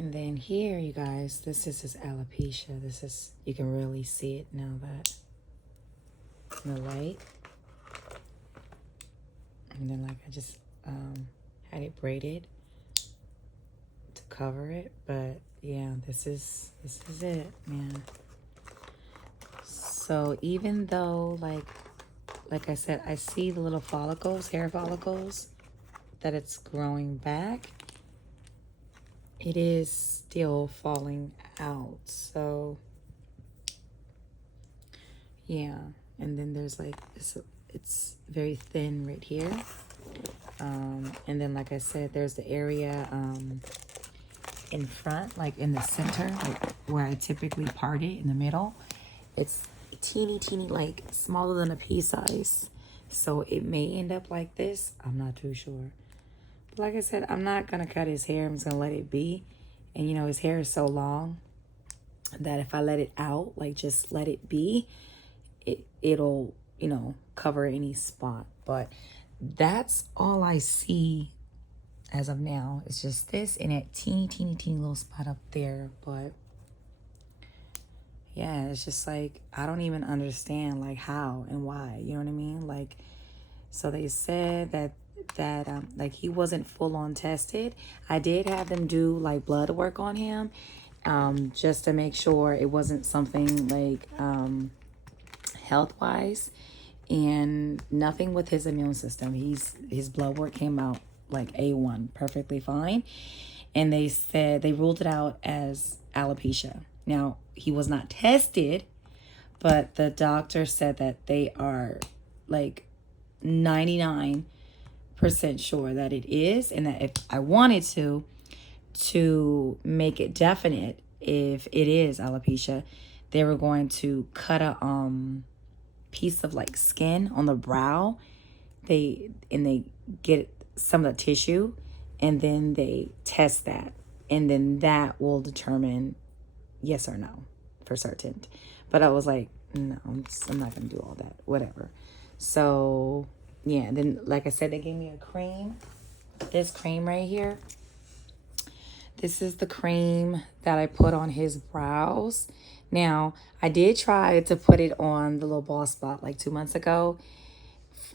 And then here, you guys, this is his alopecia. This is, you can really see it now that in the light. And then like I just had it braided to cover it. But yeah, this is it, man. So even though like I said, I see the little follicles, hair follicles, that it's growing back, it is still falling out. So yeah, and then there's like it's very thin right here, and then like I said, there's the area in front, like in the center, like where I typically part it in the middle. It's teeny, like smaller than a pea size, so it may end up like this. I'm not too sure. Like I said, I'm not going to cut his hair. I'm just going to let it be. And, you know, his hair is so long that if I let it out, like just let it be, it'll, you know, cover any spot. But that's all I see as of now. It's just this and that teeny little spot up there. But yeah, it's just like, I don't even understand like how and why, you know what I mean? Like, so they said that like he wasn't full on tested. I did have them do like blood work on him, just to make sure it wasn't something like health wise, and nothing with his immune system. His blood work came out like A1, perfectly fine, and they said they ruled it out as alopecia. Now he was not tested, but the doctor said that they are like 99% sure that it is, and that if I wanted to make it definite, if it is alopecia, they were going to cut a piece of like skin on the brow. They get some of the tissue, and then they test that, and then that will determine yes or no for certain. But I was like, no, I'm not gonna do all that, whatever. So yeah, and then like I said, they gave me a cream. This cream right here, this is the cream that I put on his brows. Now I did try to put it on the little bald spot like 2 months ago,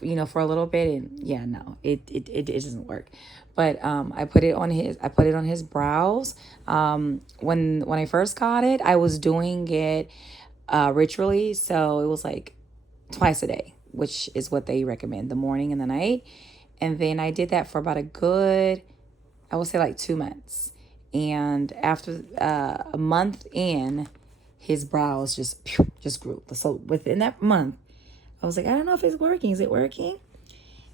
you know, for a little bit, and yeah, no, it doesn't work. But I put it on his brows. When I first got it, I was doing it ritually, so it was like twice a day, which is what they recommend, the morning and the night. And then I did that for about a good, I would say like 2 months. And after a month in, his brows just grew. So within that month, I was like, I don't know if it's working. Is it working?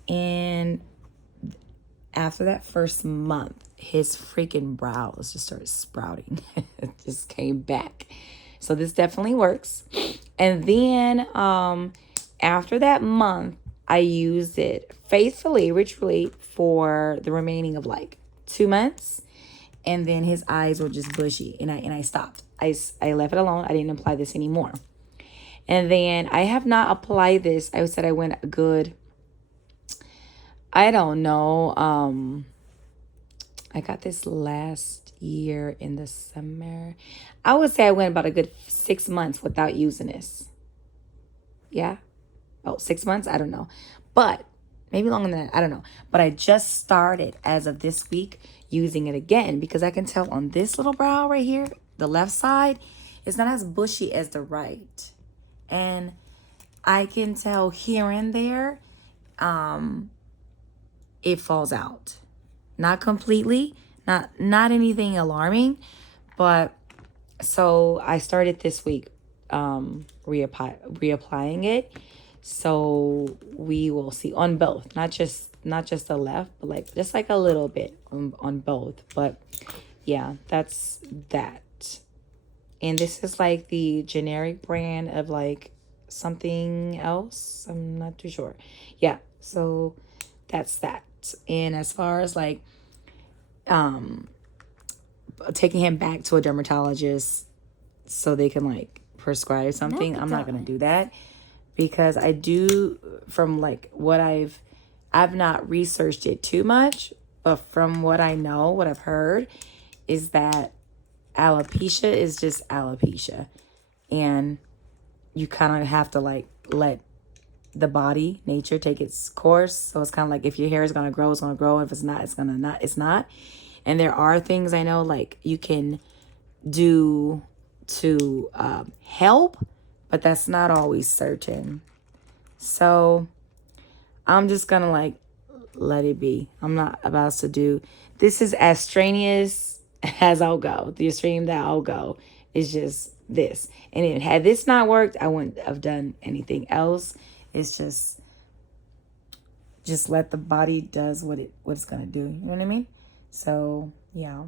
And after that first month, his freaking brows just started sprouting. It just came back. So this definitely works. And then after that month, I used it faithfully, ritually, for the remaining of like 2 months. And then his eyes were just bushy, and I stopped. I left it alone. I didn't apply this anymore. And then I have not applied this. I said I went a good, I don't know. I got this last year in the summer. I would say I went about a good 6 months without using this. Yeah. Oh, 6 months? I don't know. But maybe longer than that. I don't know. But I just started as of this week using it again, because I can tell on this little brow right here, the left side, it's not as bushy as the right. And I can tell here and there, it falls out. Not completely, not anything alarming, but so I started this week reapplying it. So we will see on both, not just the left, but like just like a little bit on both. But yeah, that's that. And this is like the generic brand of like something else. I'm not too sure. Yeah, so that's that. And as far as like taking him back to a dermatologist so they can like prescribe something, I'm not gonna do that, because I do, from like what I've not researched it too much, but from what I know, what I've heard is that alopecia is just alopecia. And you kind of have to like let the body, nature, take its course. So it's kind of like if your hair is going to grow, it's going to grow. If it's not, it's not. And there are things I know like you can do to help, but that's not always certain. So I'm just going to like let it be. I'm not about to do. This is as strenuous as I'll go. The extreme that I'll go is just this. And it, had this not worked, I wouldn't have done anything else. It's just let the body does what it's gonna do. You know what I mean? So yeah.